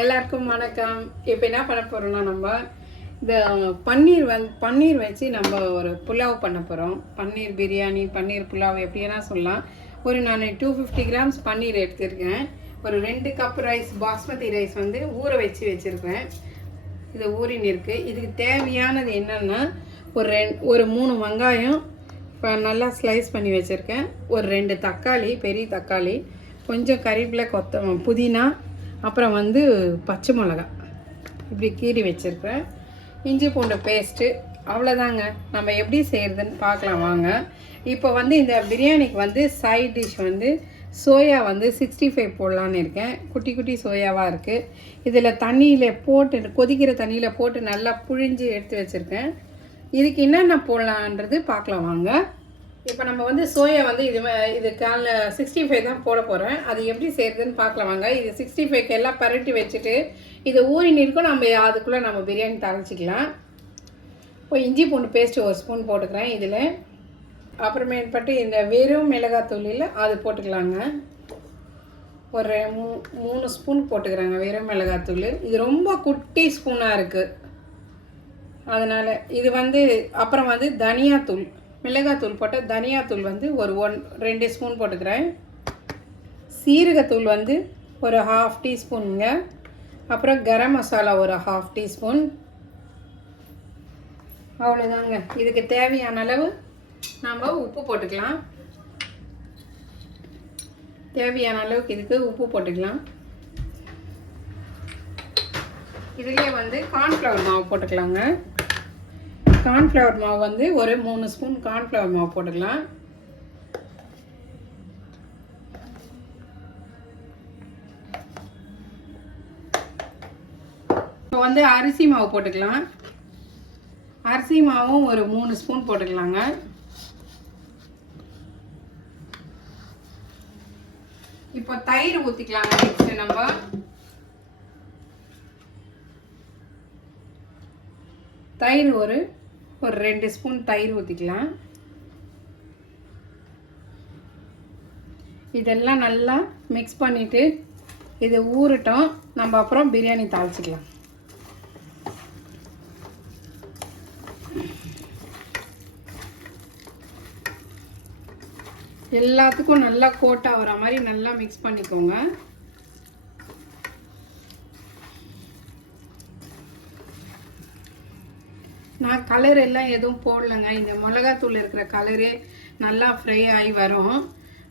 எல்லாருக்கும் வணக்கம். இப்போ என்ன பண்ண போகிறோம்னா நம்ம இந்த பன்னீர் வந்து பன்னீர் வச்சு நம்ம ஒரு புலாவ் பண்ண போகிறோம் பன்னீர் பிரியாணி பன்னீர் புலாவ் எப்படின்னா சொல்லலாம். ஒரு நான் டூ ஃபிஃப்டி கிராம்ஸ் பன்னீர் எடுத்திருக்கேன். ஒரு ரெண்டு கப் ரைஸ் பாஸ்மதி ரைஸ் வந்து ஊற வச்சு வச்சுருக்கேன். இது ஊறின் இருக்குது இதுக்கு தேவையானது என்னென்னா ஒரு ரெண் ஒரு மூணு வெங்காயம் இப்போ நல்லா ஸ்லைஸ் பண்ணி வச்சுருக்கேன். ஒரு ரெண்டு தக்காளி பெரிய தக்காளி கொஞ்சம் கறிவேப்பிலை கொத்த புதினா அப்புறம் வந்து பச்சை மிளகா. இப்படி கீறி வச்சுருக்கேன் இஞ்சி பூண்டு பேஸ்ட்டு அவ்வளோதாங்க நம்ம எப்படி செய்கிறதுன்னு பார்க்கலாம் வாங்க. இப்போ வந்து இந்த பிரியாணிக்கு வந்து சைட் டிஷ் வந்து சோயா வந்து சிக்ஸ்டி ஃபைவ் போடலான்னு இருக்கேன். குட்டி குட்டி சோயாவாக இருக்குது இதில் தண்ணியில் போட்டு கொதிக்கிற தண்ணியில் போட்டு நல்லா புழிஞ்சு எடுத்து வச்சுருக்கேன். இதுக்கு என்னென்ன போடலான்றது பார்க்கலாம் வாங்க. இப்போ நம்ம வந்து சோயா வந்து இது இது காலில் சிக்ஸ்டி ஃபைவ் தான் போட போகிறேன் அது எப்படி செய்கிறதுன்னு பார்க்கலாம் வாங்க. இது சிக்ஸ்டி ஃபைவ்க்கு எல்லாம் பரட்டி வச்சுட்டு இது ஊறின்னு இருக்கும் நம்ம அதுக்குள்ளே நம்ம பிரியாணி தரைச்சிக்கலாம் இப்போ இஞ்சி பூண்டு பேஸ்ட் ஒரு ஸ்பூன் போட்டுக்கிறேன் இதில். அப்புறமேற்பட்டு இந்த வெறும் மிளகாத்தூளில் அது போட்டுக்கலாங்க. ஒரு மூ மூணு ஸ்பூன் போட்டுக்கிறாங்க வெறும் மிளகாத்தூள் இது ரொம்ப குட்டி ஸ்பூனாக இருக்குது அதனால் இது வந்து அப்புறம் வந்து தனியாத்தூள். மிளகாத்தூள் போட்டால் தனியாத்தூள் வந்து ஒரு ஒன் ரெண்டு ஸ்பூன் போட்டுக்கிறேன். சீரகத்தூள் வந்து ஒரு ஹாஃப் டீஸ்பூனுங்க அப்புறம் கரம் மசாலா ஒரு ஹாஃப் டீஸ்பூன் அவ்வளோதாங்க இதுக்கு தேவையான அளவு நம்ம உப்பு போட்டுக்கலாம். தேவையான அளவுக்கு இதுக்கு உப்பு போட்டுக்கலாம். இதுலேயே வந்து கார்ன்ஃப்ளவர் மாவு போட்டுக்கலாங்க. கார்ன்ஃப்ளவர் மாவு வந்து ஒரு மூணு ஸ்பூன் கார்ன்ஃப்ளவர் மாவு போட்டுக்கலாம். இப்போ வந்து அரிசி மாவு போட்டுக்கலாம். அரிசி மாவும் ஒரு மூணு ஸ்பூன் போட்டுக்கலாங்க. இப்போ தயிர் ஊற்றிக்கலாங்க நெக்ஸ்ட் நம்ம. தயிர் ஒரு ஒரு ரெண்டு ஸ்பூன் தயிர் ஊற்றிக்கலாம் இதெல்லாம் நல்லா மிக்ஸ் பண்ணிவிட்டு இது ஊறட்டும். நம்ம அப்புறம் பிரியாணி தாளிச்சிக்கலாம். எல்லாத்துக்கும் நல்லா கோட் ஆகிற மாதிரி நல்லா மிக்ஸ் பண்ணிக்கோங்க. நான் கலர் எல்லாம் எதுவும் போடலைங்க. இந்த மிளகாத்தூள் இருக்கிற கலரே நல்லா ஃப்ரை ஆகி வரும்.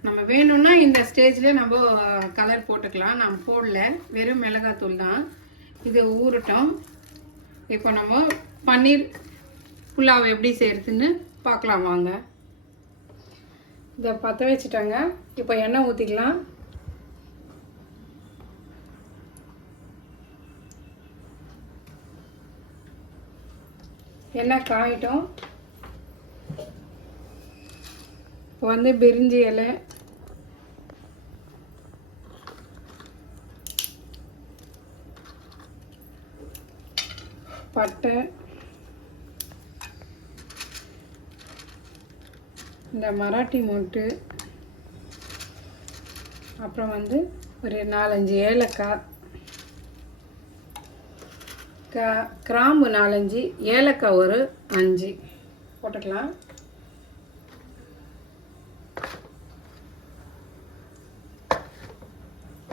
நம்ம வேணும்னா இந்த ஸ்டேஜில் நம்ம கலர் போட்டுக்கலாம். நான் போடல. வெறும் மிளகாத்தூள் தான். இது ஊறட்டும். இப்போ நம்ம பன்னீர் புலாவ் எப்படி செய்கிறதுன்னு பார்க்கலாம் வாங்க. இதை பற்ற வச்சுட்டாங்க. இப்போ எண்ணெய் ஊற்றிக்கலாம் எண்ணெய் காயிட்டும். இப்போ வந்து பிரிஞ்சி இலை. பட்டை. இந்த மராட்டி மொட்டு. அப்புறம் வந்து ஒரு நாலஞ்சு ஏலக்காய். கிராம்பு நாலஞ்சு ஏலக்காய் ஒரு அஞ்சு. போட்டுக்கலாம்.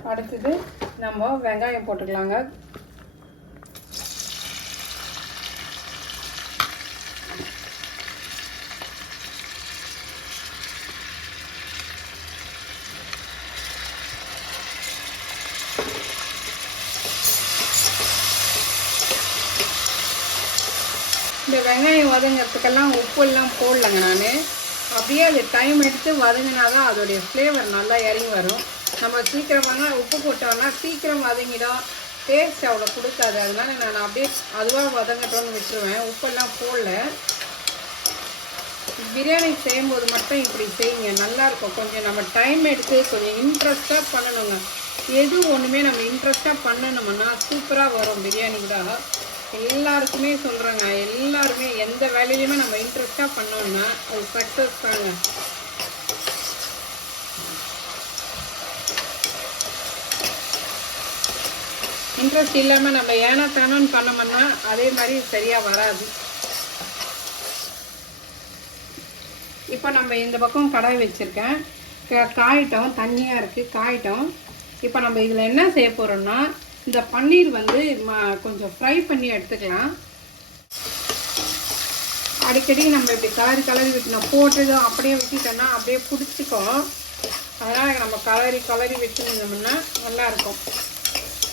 அடுத்தது நம்ம வெங்காயம் போட்டுக்கலாங்க. இந்த வெங்காயம் வதங்கிறதுக்கெல்லாம் உப்பு எல்லாம் போடலங்க நான். அப்படியே அது டைம் எடுத்து வதங்கினா தான் அதோடைய ஃப்ளேவர் நல்லா இறங்கி வரும். நம்ம சீக்கிரமாக உப்பு போட்டோம்னா சீக்கிரம் வதங்கிடும். டேஸ்ட் அவ்வளோ கொடுக்காது. அதனால நான் அப்படியே அதுவாக வதங்கட்டோன்னு விட்டுருவேன். உப்பெல்லாம் போடல. பிரியாணி செய்யும்போது மட்டும் இப்படி செய்யுங்க. நல்லாயிருக்கும் கொஞ்சம் நம்ம டைம் எடுத்து கொஞ்சம் இன்ட்ரெஸ்ட்டாக பண்ணணுங்க. எது ஒன்றுமே நம்ம இன்ட்ரெஸ்ட்டாக பண்ணணும்னா சூப்பராக வரும். பிரியாணி கூட. எல்லாருக்குமே சொல்கிறேங்க எல்லாருமே எந்த வேலையிலுமே நம்ம இன்ட்ரெஸ்டாக பண்ணோம்னா அது சக்ஸஸ் தாங்க. இன்ட்ரெஸ்ட் இல்லாமல் நம்ம ஏனா தானோன்னு பண்ணோம்னா அதே மாதிரி சரியாக வராது. இப்போ நம்ம இந்த பக்கம் கடாய் வச்சுருக்கேன். காயிட்டோம் தண்ணியாக இருக்குது காயிட்டோம். இப்போ நம்ம இதில் என்ன செய்ய போகிறோம்னா இந்த பன்னீர் வந்து ம- கொஞ்சம் ஃப்ரை பண்ணி எடுத்துக்கலாம். அடிக்கடி நம்ம இப்படி கலரி கலரி விட்டணும் போட்டதும் அப்படியே விட்டுட்டோம்னா அப்படியே பிடிச்சிக்கும். அதனால் நம்ம கலரி கலரி வச்சுருந்தோம்னா நல்லாயிருக்கும்.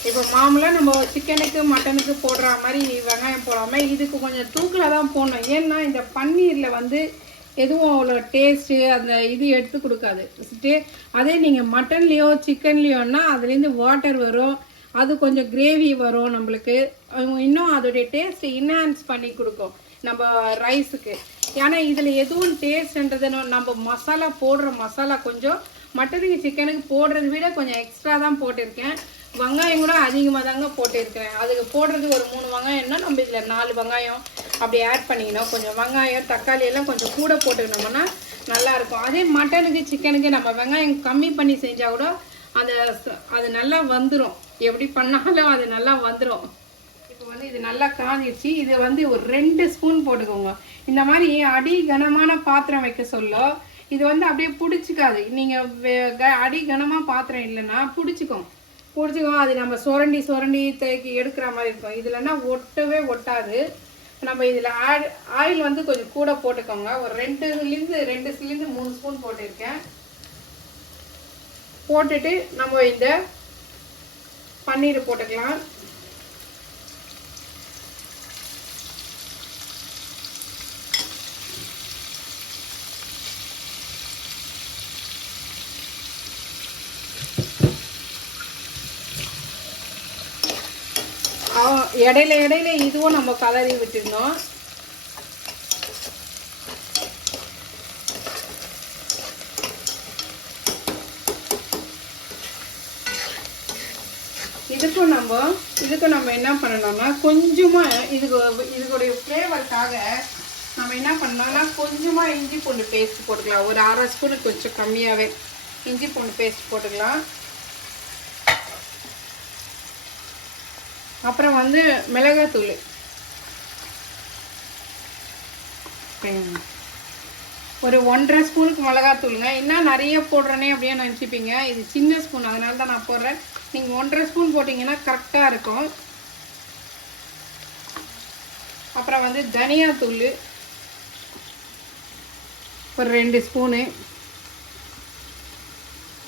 இப்போ மாமூலாக நம்ம சிக்கனுக்கு மட்டனுக்கு போடுற மாதிரி வெங்காயம் போடாமல் இதுக்கு கொஞ்சம் தூக்கில் தான் போடணும். ஏன்னா இந்த பன்னீரில் வந்து எதுவும் அவ்வளோ டேஸ்ட்டு அந்த இது எடுத்து கொடுக்காது. டே அதே நீங்கள் மட்டன்லேயோ சிக்கன்லேயோன்னா அதுலேருந்து வாட்டர் வரும். அது கொஞ்சம் கிரேவி வரும் நம்மளுக்கு. இன்னும் அதோடைய டேஸ்ட்டு இன்ஹான்ஸ் பண்ணி கொடுக்கும் நம்ம ரைஸுக்கு ஏன்னா இதில் எதுவும் டேஸ்ட்ன்றது நம்ம மசாலா போடுற மசாலா கொஞ்சம் மட்டனுக்கு சிக்கனுக்கு போடுறத விட கொஞ்சம் எக்ஸ்ட்ரா தான் போட்டிருக்கேன். வெங்காயம் கூட அதிகமாக தாங்க போட்டிருக்கிறேன். அதுக்கு போடுறது ஒரு மூணு வெங்காயம்னா நம்ம இதில் நாலு வெங்காயம் அப்படி ஆட் பண்ணிக்கணும். கொஞ்சம் வெங்காயம் தக்காளி எல்லாம் கொஞ்சம் கூட போட்டுக்கணும்னா நல்லாயிருக்கும் அதே மட்டனுக்கு சிக்கனுக்கு நம்ம வெங்காயம் கம்மி பண்ணி செஞ்சால் கூட அந்த அது நல்லா வந்துடும் எப்படி பண்ணாலும் அது நல்லா வந்துடும் இப்போ வந்து இது நல்லா காஞ்சிடுச்சு இது வந்து ஒரு ரெண்டு ஸ்பூன் போட்டுக்கோங்க. இந்த மாதிரி அடி கனமான பாத்திரம் வைக்க சொல்ல. இது வந்து அப்படியே பிடிச்சிக்காது. நீங்கள் அடி கனமாக பாத்திரம் இல்லைன்னா பிடிச்சிக்கும். பிடிச்சிக்கும். அது நம்ம சுரண்டி சுரண்டி தேக்கி எடுக்கிற மாதிரி இருக்கும். இதுலன்னா ஒட்டவே ஒட்டாது. நம்ம இதில் ஆட் ஆயில் வந்து கொஞ்சம் கூட போட்டுக்கோங்க. ஒரு ரெண்டுலேருந்து ரெண்டுலேருந்து மூணு ஸ்பூன் போட்டிருக்கேன். போட்டுட்டு நம்ம இந்த பன்னீர் போட்டுக்கலாம். இடையில இடையில இதுவும் நம்ம கலரி விட்டுருந்தோம் இதுக்கும் நம்ம இதுக்கும் நம்ம என்ன பண்ணணும்னா கொஞ்சமா இதுக்கு இதுக்குடைய ஃப்ளேவருக்காக நம்ம என்ன பண்ணலாம்னா கொஞ்சமா இஞ்சி பூண்டு பேஸ்ட் போட்டுக்கலாம். ஒரு அரை ஸ்பூனுக்கு கொஞ்சம் கம்மியாகவே இஞ்சி பூண்டு பேஸ்ட் போட்டுக்கலாம். அப்புறம் வந்து மிளகாத்தூள். ஒரு ஒன்றரை ஸ்பூனுக்கு மிளகாத்தூளுங்க. இன்னும் நிறைய போடுறேனே அப்படியே நினச்சிப்பீங்க. இது சின்ன ஸ்பூன் அதனால தான் நான் போடுறேன். நீங்கள் ஒன்றரை ஸ்பூன் போட்டிங்கன்னா கரெக்டாக இருக்கும். அப்புறம் வந்து தனியாத்தூள். ஒரு ரெண்டு ஸ்பூனு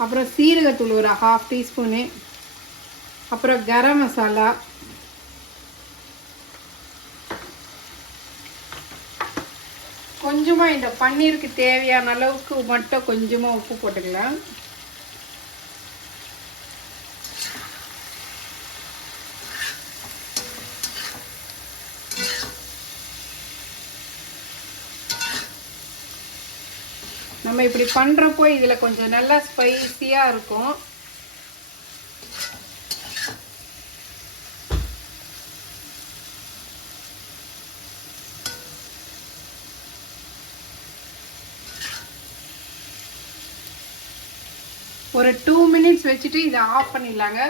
அப்புறம் சீரகத்தூள் ஒரு ஹாஃப் டீஸ்பூனு அப்புறம் கரம் மசாலா. கொஞ்சமாக இந்த பன்னீருக்கு தேவையான அளவுக்கு மட்டும் கொஞ்சமாக உப்பு போட்டுக்கலாம். நம்ம இப்படி பண்ணுறப்போ இதில் கொஞ்சம் நல்லா ஸ்பைசியாக இருக்கும். ஒரு டூ மினிட்ஸ் வச்சுட்டு இதை ஆஃப் பண்ணிடலாங்க.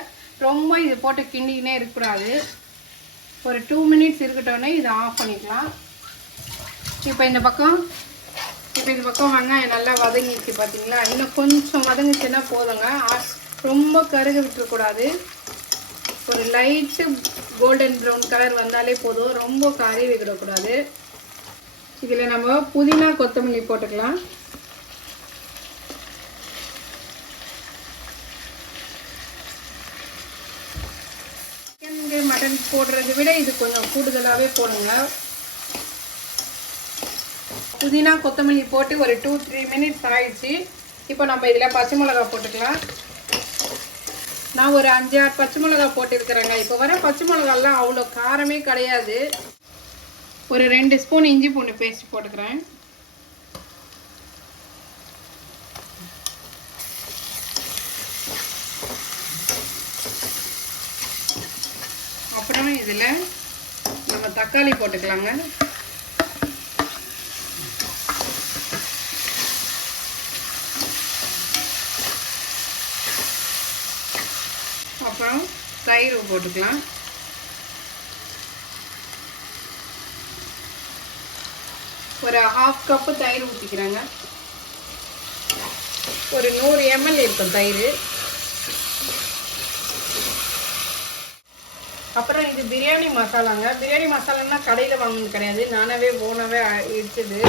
ரொம்ப இது போட்டு கிண்டிக்கினே இருக்கக்கூடாது. ஒரு டூ மினிட்ஸ் இருக்கட்டோன்னே இதை ஆஃப் பண்ணிக்கலாம். இப்போ இந்த பக்கம் இப்போ இந்த பக்கம் வெங்காயம் நல்லா வதங்கிடுச்சு பார்த்தீங்களா இன்னும் கொஞ்சம் வதங்கிச்சுன்னா போதுங்க. ரொம்ப கருக விட்டுறக்கூடாது. ஒரு லைட்டு கோல்டன் ப்ரௌன் கலர் வந்தாலே போதும். ரொம்ப கறி விடக்கூடாது. இதில் நம்ம புதினா கொத்தமல்லி போட்டுக்கலாம். சிக்கன் மட்டன் போடுறதை விட இது கொஞ்சம் கூடுதலாகவே போடுங்க. புதினா கொத்தமல்லி போட்டு ஒரு டூ த்ரீ மினிட்ஸ் ஆயிடுச்சு. இப்போ நம்ம இதில் பச்சை மிளகா போட்டுக்கலாம். நான் ஒரு அஞ்சாறு பச்சை மிளகா போட்டிருக்கிறேங்க. இப்போ வர பச்சை மிளகாலாம் அவ்வளோ காரமே கிடையாது. ஒரு ரெண்டு ஸ்பூன் இஞ்சி பூண்டு பேஸ்ட் போட்டுக்கிறேன். அப்புறம் இதில் நம்ம தக்காளி போட்டுக்கலாங்க அப்புறம் தயிர் போட்டுக்கலாம். ஒரு ஹாஃப் கப்பு தயிர் ஊற்றிக்கிறாங்க ஒரு நூறு எம்எல் இருக்கும் தயிர். அப்புறம் இது பிரியாணி மசாலாங்க. பிரியாணி மசாலான்னா கடையில் வாங்கினது கிடையாது. நானாவே ஓனாவே இடிச்சது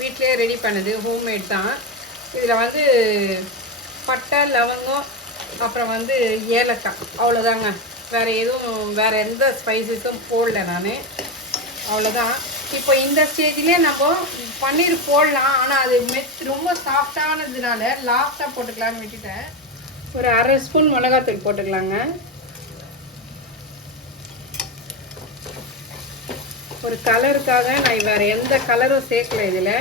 வீட்டிலே ரெடி பண்ணுது. ஹோம்மேட் தான். இதில் வந்து பட்டை லவங்கம் அப்புறம் வந்து ஏலக்காய். அவ்வளோதாங்க. வேறு எதுவும் வேறு எந்த ஸ்பைசஸும் போடல நான். அவ்வளோதான். இப்போ இந்த ஸ்டேஜ்லேயே நம்ம பன்னீர் போடலாம். ஆனால் அது மெத் ரொம்ப சாஃப்டானதுனால லாஸ்ட்டாக போட்டுக்கலான்னு விட்டுட்டேன். ஒரு அரை ஸ்பூன் மிளகாத்தூள் போட்டுக்கலாங்க. ஒரு கலருக்காக நான் வேறு எந்த கலரும் சேர்க்கல இதில்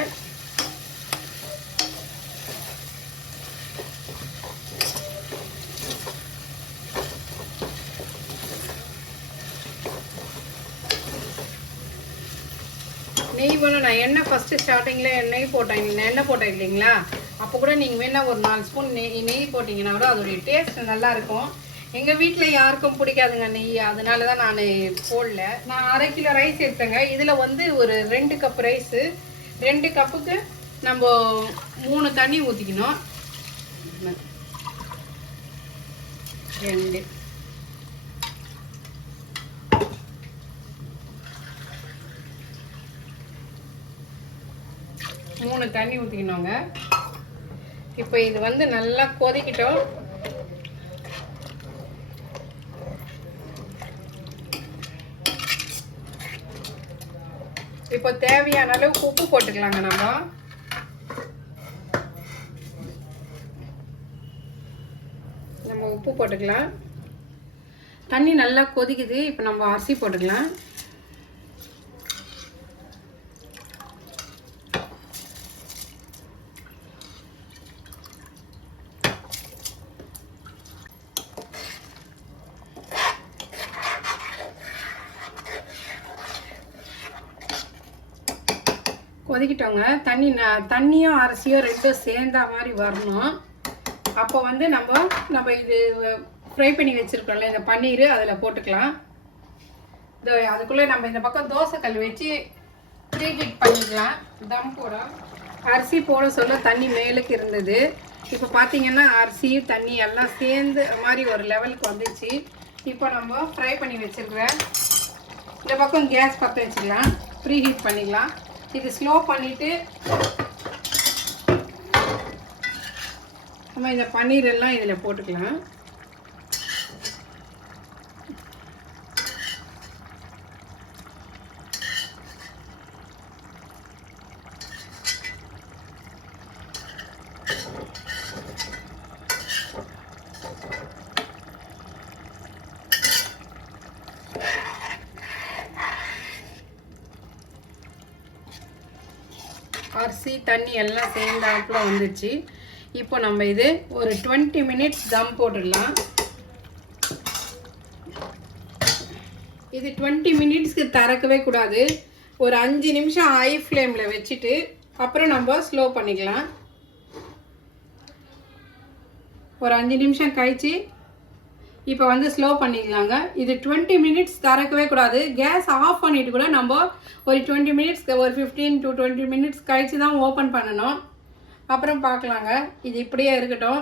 நெய் வேணும் நான் எண்ணெய் ஃபஸ்ட்டு ஸ்டார்டிங்கில் நெய் போட்டேன் எண்ணெய் போட்டேன் இல்லைங்களா? அப்போ கூட நீங்கள் வேணால் ஒரு நாலு ஸ்பூன் நெய் நெய் போட்டிங்கன்னா கூட அதோடைய டேஸ்ட் நல்லாயிருக்கும். எங்கள் வீட்டில் யாருக்கும் பிடிக்காதுங்க நெய். அதனால தான் நான் போடல. நான் அரை கிலோ ரைஸ் எடுத்தேங்க. இதில் வந்து ஒரு ரெண்டு கப் ரைஸு ரெண்டு கப்புக்கு நம்ம மூணு தண்ணி ஊற்றிக்கணும் ரெண்டு. மூணு தண்ணி ஊற்றிக்கணுங்க இப்போ இது வந்து நல்லா கொதிக்கிட்டோம். இப்போ தேவையான அளவுக்கு உப்பு போட்டுக்கலாங்க நம்ம. நம்ம உப்பு போட்டுக்கலாம். தண்ணி நல்லா கொதிக்குது இப்போ நம்ம அரிசி போட்டுக்கலாம். கொதிக்கிட்டோங்க தண்ணி ந- தண்ணியும் அரிசியும் ரெண்டும் சேர்ந்தா மாதிரி வரணும். அப்போ வந்து நம்ம நம்ம இது ஃப்ரை பண்ணி வச்சுருக்கோம்ல இந்த பன்னீர் அதில் போட்டுக்கலாம். இதோ அதுக்குள்ளே நம்ம இந்த பக்கம் தோசைக்கல் வச்சு ப்ரீ ஹீட் பண்ணிக்கலாம். தம் போட. அரிசி போட சொல்ல தண்ணி மேலுக்கு இருந்தது. இப்போ பார்த்தீங்கன்னா அரிசி தண்ணி எல்லாம் சேர்ந்து மாதிரி ஒரு லெவலுக்கு வந்துச்சு. இப்போ நம்ம ஃப்ரை பண்ணி வச்சுருக்கிறேன் இந்த பக்கம் கேஸ் பற்ற வச்சுக்கலாம். ப்ரீ ஹீட் பண்ணிக்கலாம். இது ஸ்லோ பண்ணிவிட்டு நம்ம இந்த பன்னீர் எல்லாம் இதில் போட்டுக்கலாம். அரிசி தண்ணி எல்லாம் சேர்ந்தாப்புல வந்துச்சு. இப்போ நம்ம இது ஒரு டுவெண்ட்டி மினிட்ஸ் தம் போட்டுடலாம். இது டுவெண்ட்டி மினிட்ஸ்க்கு திறக்கவே கூடாது. ஒரு அஞ்சு நிமிஷம் ஹை ஃப்ளேமில் வச்சுட்டு அப்புறம் நம்ம ஸ்லோ பண்ணிக்கலாம். ஒரு அஞ்சு நிமிஷம் கழிச்சு இப்போ வந்து ஸ்லோ பண்ணிக்கலாங்க. இது டுவெண்ட்டி மினிட்ஸ் திறக்கவே கூடாது. கேஸ் ஆஃப் பண்ணிட்டு கூட நம்ம ஒரு டுவெண்ட்டி மினிட்ஸ் ஒரு ஃபிஃப்டீன் டு டுவெண்ட்டி மினிட்ஸ் கழிச்சு தான் ஓப்பன் பண்ணணும். அப்புறம் பார்க்கலாங்க. இது இப்படியே இருக்கட்டும்.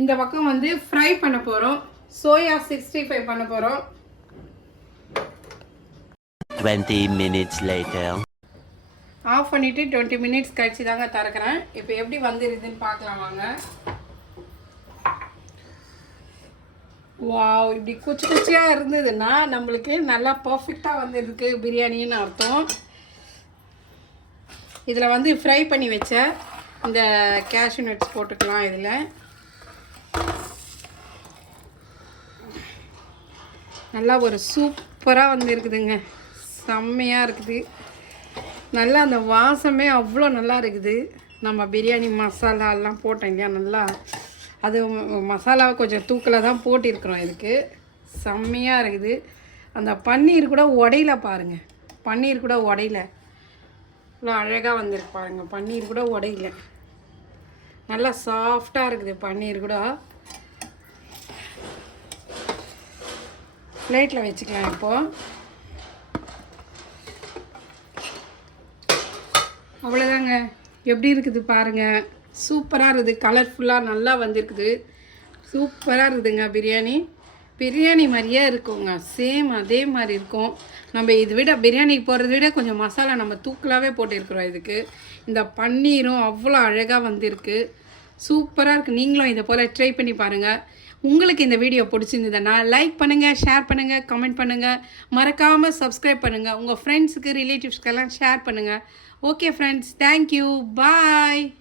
இந்த பக்கம் வந்து ஃப்ரை பண்ண போகிறோம் சோயா சிக்ஸ்டி ஃபைவ் பண்ண போகிறோம் 20 minutes later. ஆஃப் பண்ணிவிட்டு டுவெண்ட்டி மினிட்ஸ் கழிச்சு தாங்க திறக்கிறேன். இப்போ எப்படி வந்துருதுன்னு பார்க்கலாம் வாங்க. வாவ் இப்படி குச்சி குச்சியாக இருந்ததுன்னா நம்மளுக்கு நல்லா பர்ஃபெக்டாக வந்துருக்கு பிரியாணின்னு அர்த்தம். இதில் வந்து ஃப்ரை பண்ணி வச்ச இந்த கேஷ்யூ நட்ஸ் போட்டுக்கலாம் இதில். நல்லா ஒரு சூப்பராக வந்து இருக்குதுங்க. செம்மையாக இருக்குது. நல்லா அந்த வாசமே அவ்வளோ நல்லா இருக்குது. நம்ம பிரியாணி மசாலாலாம் போட்டோம் இல்லையா நல்லா அது மசாலா மசாலாவை கொஞ்சம் தூக்கில் தான் போட்டிருக்கிறோம் இதுக்கு. செம்மையாக இருக்குது. அந்த பன்னீர் கூட உடையில பாருங்கள் பன்னீர் கூட உடையில. இவ்வளோ அழகாக வந்திருக்கு பாருங்க. பன்னீர் கூட உடையில. நல்லா சாஃப்டாக இருக்குது பன்னீர் கூட. பிளேட்டில் வச்சுக்கலாம் இப்போது அவ்வளோதாங்க எப்படி இருக்குது பாருங்கள் சூப்பராக இருக்குது கலர்ஃபுல்லாக நல்லா வந்திருக்குது. சூப்பராக இருக்குதுங்க பிரியாணி. பிரியாணி மாதிரியே இருக்குங்க. சேம் அதே மாதிரி இருக்கும். நம்ம இது விட பிரியாணிக்கு போடுறத விட கொஞ்சம் மசாலா நம்ம தூக்கலாகவே போட்டிருக்கிறோம் இதுக்கு. இந்த பன்னீரும் அவ்வளோ அழகாக வந்திருக்கு. சூப்பராக இருக்குது நீங்களும் இதை போல் ட்ரை பண்ணி பாருங்கள் உங்களுக்கு இந்த வீடியோ பிடிச்சிருந்ததுன்னா லைக் பண்ணுங்கள் ஷேர் பண்ணுங்கள் கமெண்ட் பண்ணுங்கள் மறக்காமல் சப்ஸ்கிரைப் பண்ணுங்கள் உங்கள் ஃப்ரெண்ட்ஸுக்கு ரிலேட்டிவ்ஸ்க்கெல்லாம் ஷேர் பண்ணுங்கள் okay friends thank you bye